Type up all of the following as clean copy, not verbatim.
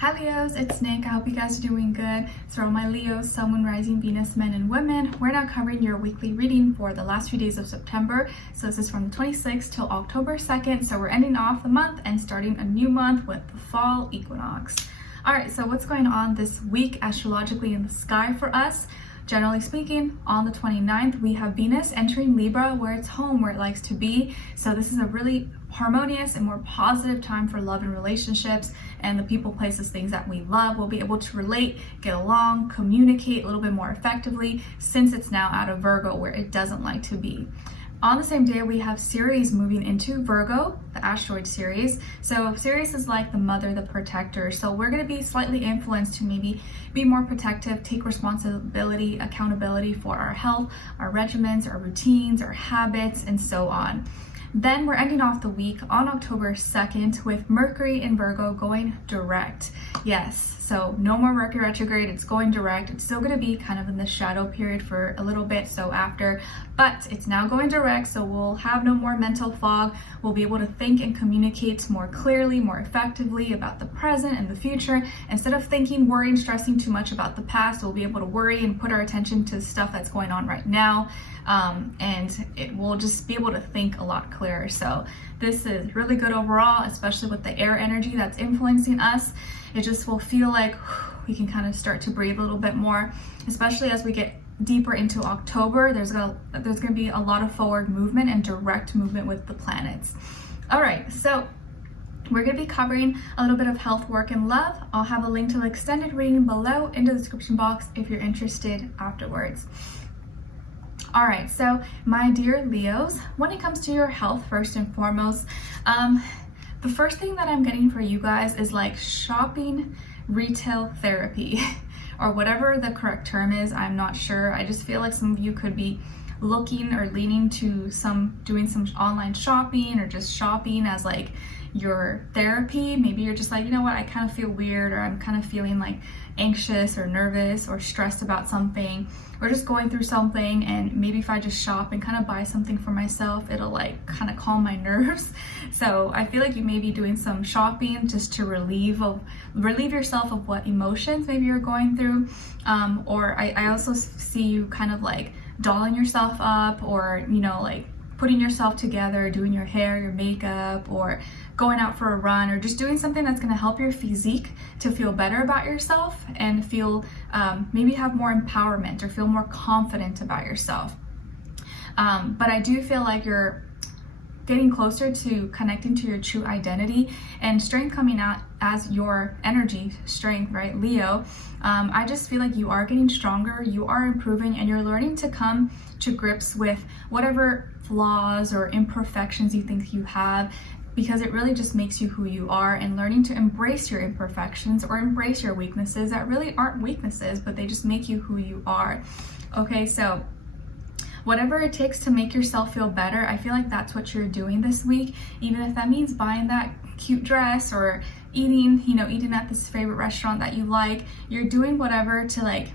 Hi Leos, it's Nick. I hope you guys are doing good. So all my Leos, Sun, Moon, Rising, Venus, men and women, we're now covering your weekly reading for the last few days of September. So this is from the 26th till October 2nd. So we're ending off the month and starting a new month with the fall equinox. All right, so what's going on this week astrologically in the sky for us? Generally speaking, on the 29th, we have Venus entering Libra, where it's home, where it likes to be. So this is a really harmonious and more positive time for love and relationships, and the people, places, things that we love will be able to relate, get along, communicate a little bit more effectively, since it's now out of Virgo, where it doesn't like to be. On the same day, we have Ceres moving into Virgo, the asteroid Ceres. So Ceres is like the mother, the protector. So we're going to be slightly influenced to maybe be more protective, take responsibility, accountability for our health, our regimens, our routines, our habits, and so on. Then we're ending off the week on October 2nd with Mercury in Virgo going direct. Yes, so no more Mercury retrograde, it's going direct. It's still going to be kind of in the shadow period for a little bit, so after, but it's now going direct, so we'll have no more mental fog. We'll be able to think and communicate more clearly, more effectively about the present and the future. Instead of thinking, worrying, stressing too much about the past, we'll be able to worry and put our attention to stuff that's going on right now. And it will just be able to think a lot clearer. So this is really good overall, especially with the air energy that's influencing us. It just will feel like we can kind of start to breathe a little bit more, especially as we get deeper into October. There's gonna be a lot of forward movement and direct movement with the planets. All right, so we're going to be covering a little bit of health, work, and love. I'll have a link to the extended reading below in the description box if you're interested afterwards. All right, so my dear Leos, when it comes to your health, first and foremost, the first thing that I'm getting for you guys is like shopping retail therapy or whatever the correct term is. I'm not sure. I just feel like some of you could be looking or leaning to doing some online shopping or just shopping as like your therapy. Maybe you're just like, you know what, I kind of feel weird, or I'm kind of feeling like anxious or nervous or stressed about something, or just going through something, and maybe if I just shop and kind of buy something for myself, it'll like kind of calm my nerves. So I feel like you may be doing some shopping just to relieve yourself of what emotions maybe you're going through. Or I also see you kind of like dolling yourself up, or you know, like putting yourself together, doing your hair, your makeup, or going out for a run, or just doing something that's going to help your physique to feel better about yourself and feel maybe have more empowerment or feel more confident about yourself. But I do feel like you're getting closer to connecting to your true identity and strength coming out as your energy strength, right, Leo? I just feel like you are getting stronger, you are improving, and you're learning to come to grips with whatever flaws or imperfections you think you have, because it really just makes you who you are, and learning to embrace your imperfections or embrace your weaknesses that really aren't weaknesses, but they just make you who you are. Okay, so whatever it takes to make yourself feel better, I feel like that's what you're doing this week. Even if that means buying that cute dress or eating at this favorite restaurant that you like, you're doing whatever to like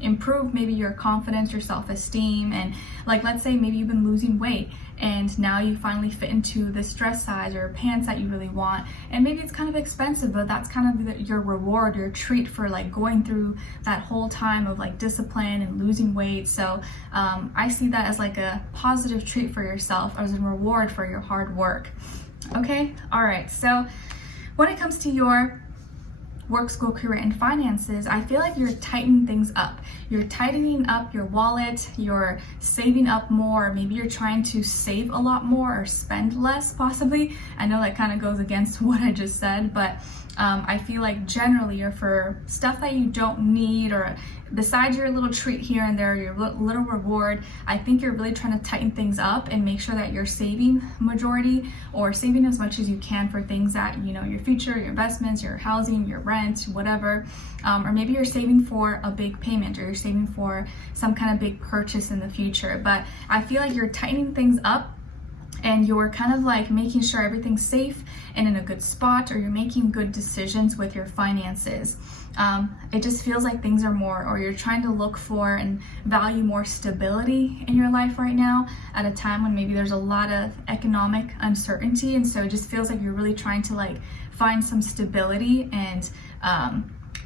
improve maybe your confidence, your self-esteem. And like, let's say maybe you've been losing weight and now you finally fit into this dress size or pants that you really want, and maybe it's kind of expensive, but that's kind of your reward, your treat for like going through that whole time of like discipline and losing weight. So I see that as like a positive treat for yourself, as a reward for your hard work. Okay, all right, so when it comes to your work, school, career, and finances, I feel like you're tightening things up. You're tightening up your wallet, you're saving up more, maybe you're trying to save a lot more or spend less possibly. I know that kind of goes against what I just said, but I feel like generally you're for stuff that you don't need, or besides your little treat here and there, your little reward, I think you're really trying to tighten things up and make sure that you're saving majority, or saving as much as you can for things that, you know, your future, your investments, your housing, your rent, whatever. Or maybe you're saving for a big payment, or you're saving for some kind of big purchase in the future. But I feel like you're tightening things up, and you're kind of like making sure everything's safe and in a good spot, or you're making good decisions with your finances. It just feels like things are more, or you're trying to look for and value more stability in your life right now, at a time when maybe there's a lot of economic uncertainty. And so it just feels like you're really trying to like find some stability and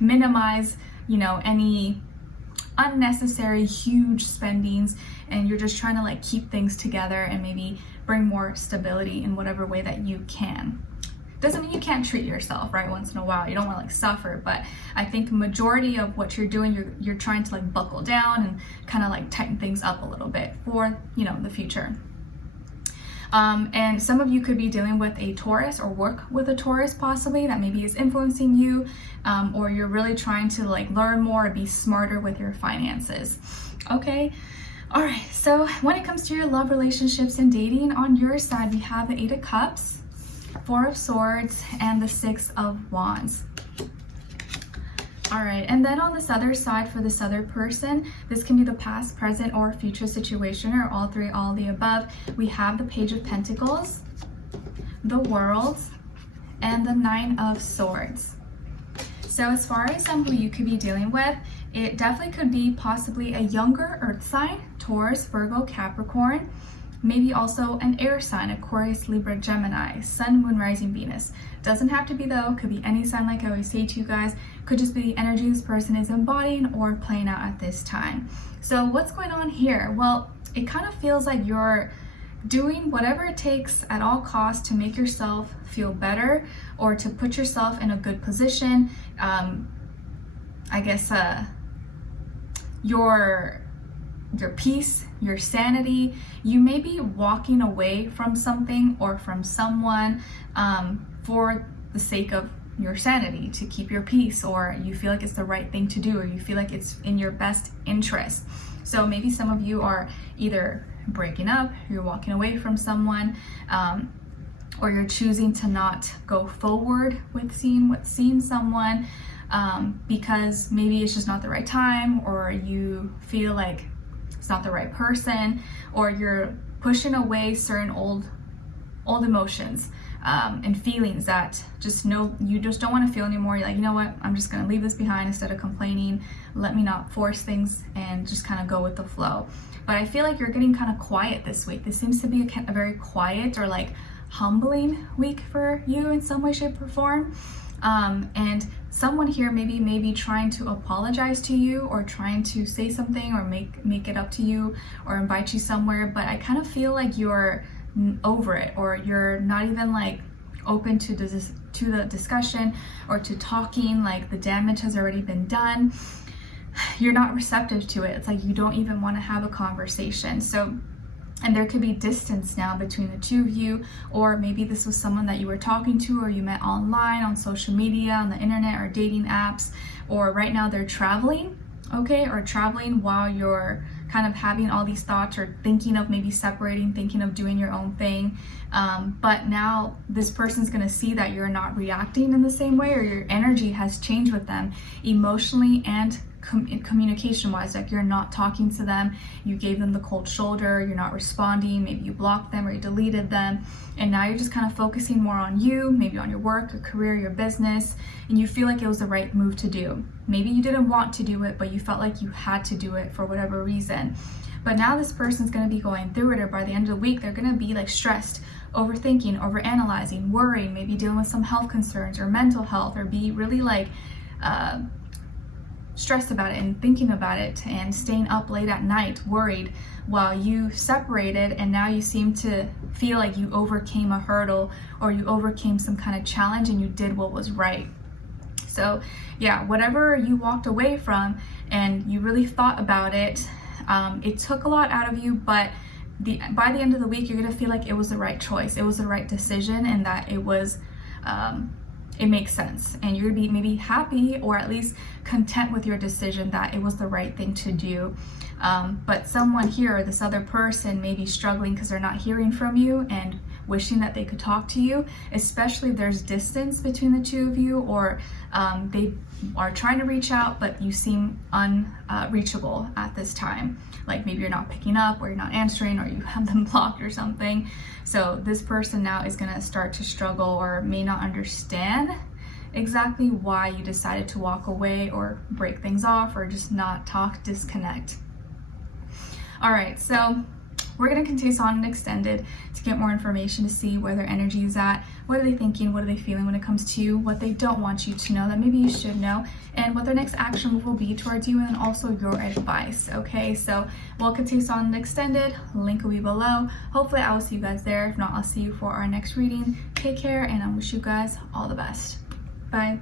minimize, you know, any unnecessary huge spendings, and you're just trying to like keep things together and maybe bring more stability in whatever way that you can. Doesn't mean you can't treat yourself, right? Once in a while, you don't want to like suffer, but I think majority of what you're doing, you're trying to like buckle down and kind of like tighten things up a little bit for, you know, the future. And some of you could be dealing with a Taurus or work with a Taurus possibly that maybe is influencing you, or you're really trying to like learn more and be smarter with your finances. Okay. All right. So when it comes to your love relationships and dating, on your side, we have the 8 of Cups, 4 of Swords, and the 6 of Wands. All right, and then on this other side, for this other person, this can be the past, present, or future situation, or all three, all the above. We have the Page of Pentacles, the World, and the 9 of Swords. So as far as who you could be dealing with, it definitely could be possibly a younger earth sign, Taurus, Virgo, Capricorn, maybe also an air sign, Aquarius, Libra, Gemini, Sun, Moon, Rising, Venus. Doesn't have to be though, could be any sign like I always say to you guys, could just be the energy this person is embodying or playing out at this time. So what's going on here? Well, it kind of feels like you're doing whatever it takes at all costs to make yourself feel better or to put yourself in a good position. I guess your peace, your sanity. You may be walking away from something or from someone for the sake of your sanity, to keep your peace, or you feel like it's the right thing to do, or you feel like it's in your best interest. So maybe some of you are either breaking up, you're walking away from someone, or you're choosing to not go forward with seeing someone because maybe it's just not the right time, or you feel like it's not the right person, or you're pushing away certain old emotions and feelings that you just don't want to feel anymore. You're like, you know what, I'm just gonna leave this behind instead of complaining. Let me not force things and just kind of go with the flow. But I feel like you're getting kind of quiet this week. This seems to be a very quiet or like humbling week for you in some way, shape, or form. And someone here maybe trying to apologize to you, or trying to say something, or make it up to you, or invite you somewhere, but I kind of feel like you're over it, or you're not even like open to the discussion or to talking. Like the damage has already been done. You're not receptive to it. It's like you don't even want to have a conversation. So, and there could be distance now between the two of you, or maybe this was someone that you were talking to, or you met online, on social media, on the internet, or dating apps, or right now they're traveling, okay, or traveling while you're kind of having all these thoughts, or thinking of maybe separating, thinking of doing your own thing. But now this person's gonna see that you're not reacting in the same way, or your energy has changed with them emotionally and communication wise. Like you're not talking to them, you gave them the cold shoulder, you're not responding, maybe you blocked them or you deleted them, and now you're just kind of focusing more on you, maybe on your work, your career, your business, and you feel like it was the right move to do. Maybe you didn't want to do it, but you felt like you had to do it for whatever reason. But now this person's going to be going through it, or by the end of the week they're going to be like stressed, overthinking, overanalyzing, worrying, maybe dealing with some health concerns or mental health, or be really like stressed about it and thinking about it and staying up late at night worried, while you separated, and now you seem to feel like you overcame a hurdle, or you overcame some kind of challenge and you did what was right. So yeah, whatever you walked away from and you really thought about it, it took a lot out of you, but by the end of the week you're gonna feel like it was the right choice, it was the right decision, and that it was it makes sense, and you're gonna be maybe happy, or at least content with your decision, that it was the right thing to do. But someone here, this other person, may be struggling because they're not hearing from you and wishing that they could talk to you, especially if there's distance between the two of you, or they are trying to reach out but you seem unreachable at this time. Like maybe you're not picking up, or you're not answering, or you have them blocked or something. So this person now is going to start to struggle, or may not understand exactly why you decided to walk away or break things off, or just not talk, disconnect. All right, so we're going to continue on and extended to get more information to see where their energy is at, What are they thinking? What are they feeling when it comes to what they don't want you to know that maybe you should know, and what their next action move will be towards you, and then also your advice. Okay, so we'll continue on the extended. Link will be below. Hopefully I will see you guys there. If not, I'll see you for our next reading. Take care, and I wish you guys all the best. Bye.